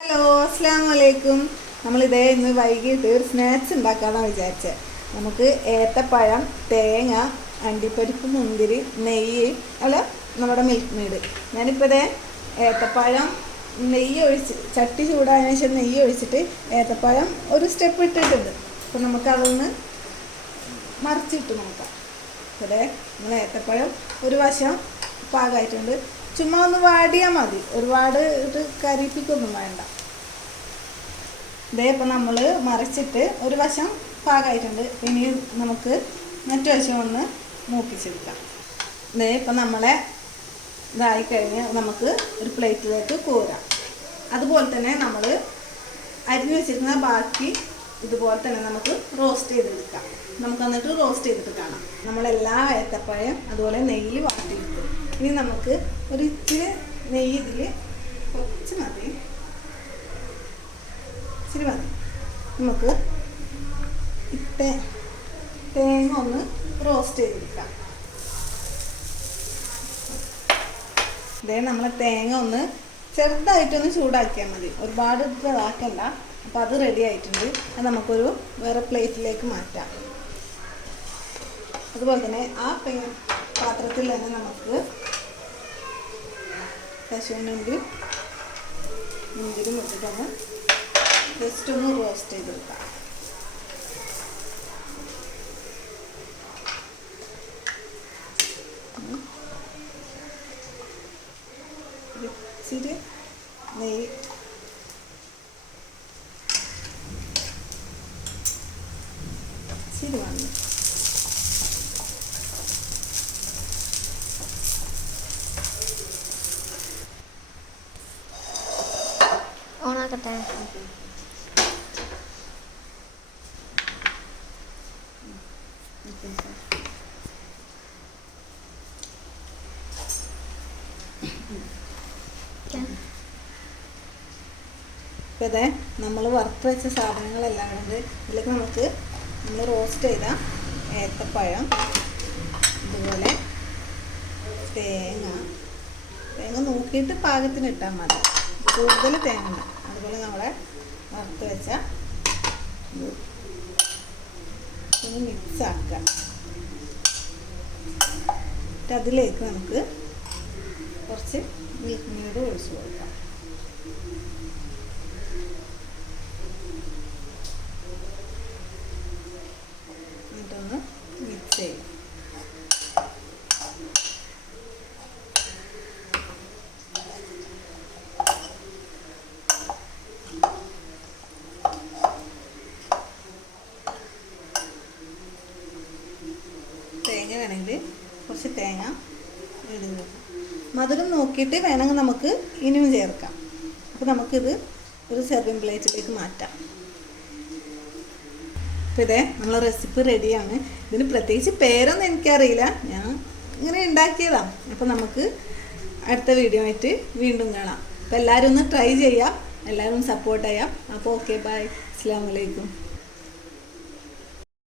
Hello അസ്സാം വലൈക്കും നമ്മളിതേ ഇന്ന് വൈകിട്ട് ഒരു സ്നാക്സ് ഉണ്ടാക്കാമെന്നാണ് വിചാരിച്ചത് നമുക്ക് ഏത്തപ്പഴം തേങ്ങ അണ്ടിപ്പരിപ്പ് മുന്തിരി നെയ്യ് അല്ല നമ്മുടെ മിൽക്ക് മെയ്ഡ് ഞാനിപ്പോൾ ഇതേ ഏത്തപ്പഴം നെയ്യ് ഒഴിച്ച് ചട്ടി ചൂടായതിനു ശേഷം നെയ്യ് ഒഴിച്ചിട്ട് ഏത്തപ്പഴം ഒരു സ്റ്റെപ്പ് ഇട്ടിട്ടുണ്ട്. അപ്പോൾ നമുക്കതൊന്ന് മറിച്ചിട്ട് നോക്കാം. ഇവിടെ നമ്മൾ ഏത്തപ്പഴം ഒരു വശം പാകമായിട്ടുണ്ട് ചുമ്മാ ഒന്ന് വാടിയാൽ മതി. ഒരുപാട് ഇത് കരിപ്പിക്കൊന്നും വേണ്ട. ഇതേ ഇപ്പം നമ്മൾ മറിച്ചിട്ട് ഒരു വശം പാകമായിട്ടുണ്ട് ഇനി നമുക്ക് മറ്റു വശം ഒന്ന് മൂപ്പിച്ചെടുക്കാം. ഇതേ ഇപ്പം നമ്മളെ ഇതായി കഴിഞ്ഞ് നമുക്ക് ഒരു പ്ലേറ്റിലേക്ക് കോരാം. അതുപോലെ തന്നെ നമ്മൾ അരിഞ്ഞു വെച്ചിരുന്ന ബാക്കി ഇതുപോലെ തന്നെ നമുക്ക് റോസ്റ്റ് ചെയ്തെടുക്കാം. നമുക്ക് എന്നിട്ട് റോസ്റ്റ് ചെയ്തിട്ട് കാണാം. നമ്മളെല്ലാ ഏത്തപ്പഴം അതുപോലെ നെയ്യിൽ വാട്ടിയെടുത്തു ഇനി നമുക്ക് ഒരു ഇച്ചിരി നെയ്യ് ഇതിൽ കുറച്ച് മതി. ഇച്ചിരി മതി. നമുക്ക് ഇട്ടേ തേങ്ങ ഒന്ന് റോസ്റ്റ് ചെയ്തെടുക്കാം. ഇതേ നമ്മൾ തേങ്ങ ഒന്ന് ചെറുതായിട്ടൊന്ന് ചൂടാക്കിയാൽ മതി. ഒരുപാട് ഇതാക്കണ്ട അപ്പോൾ അത് റെഡി ആയിട്ടുണ്ട്. അത് നമുക്കൊരു വേറെ പ്ലേറ്റിലേക്ക് മാറ്റാം. അതുപോലെ തന്നെ ആ പാത്രത്തിൽ തന്നെ നമുക്ക് കശുവണ്ടി മുന്തിരി ഇട്ടിട്ടൊന്ന് ജസ്റ്റ് ഒന്ന് റോസ്റ്റ് ചെയ്തെടുക്കാം ഇച്ചിരി നെയ്യ്. ഇച്ചിരി വന്നു ഇപ്പം ഇതേ നമ്മൾ വറുത്ത് വെച്ച സാധനങ്ങളെല്ലാം കൊണ്ട് ഇതിലേക്ക് നമുക്ക് നമ്മൾ റോസ്റ്റ് ചെയ്ത ഏത്തപ്പഴം ഇതുപോലെ തേങ്ങ തേങ്ങ നോക്കിയിട്ട് പാകത്തിന് ഇട്ടാൽ മതി കൂടുതൽ തേങ്ങ. അതുപോലെ നമ്മളെ വറുത്ത് വെച്ച ഒന്ന് മിക്സ് ആക്കുക എന്നിട്ട് അതിലേക്ക് നമുക്ക് കുറച്ച് മിൽക്ക് മീഡ് ഒഴിച്ചു കൊടുക്കാം. എന്നിട്ടൊന്ന് മിക്സ് ചെയ്യും തേങ്ങ വേണമെങ്കിൽ കുറച്ച് തേങ്ങ ഇടുക മധുരം നോക്കിയിട്ട് വേണമെങ്കിൽ നമുക്ക് ഇനിയും ചേർക്കാം. അപ്പോൾ നമുക്കിത് ഒരു സെർവിങ് പ്ലേറ്റിലേക്ക് മാറ്റാം. അപ്പോൾ ഇതേ നമ്മളെ റെസിപ്പി റെഡിയാണ് ഇതിന് പ്രത്യേകിച്ച് പേരൊന്നും എനിക്കറിയില്ല. ഞാൻ ഇങ്ങനെ ഉണ്ടാക്കിയതാണ് അപ്പോൾ നമുക്ക് അടുത്ത വീഡിയോ ആയിട്ട് വീണ്ടും കാണാം. അപ്പോൾ എല്ലാവരും ഒന്ന് ട്രൈ ചെയ്യാം. എല്ലാവരും സപ്പോർട്ട് ചെയ്യാം. അപ്പോൾ ഓക്കെ ബൈ അസ്സാം വലൈക്കും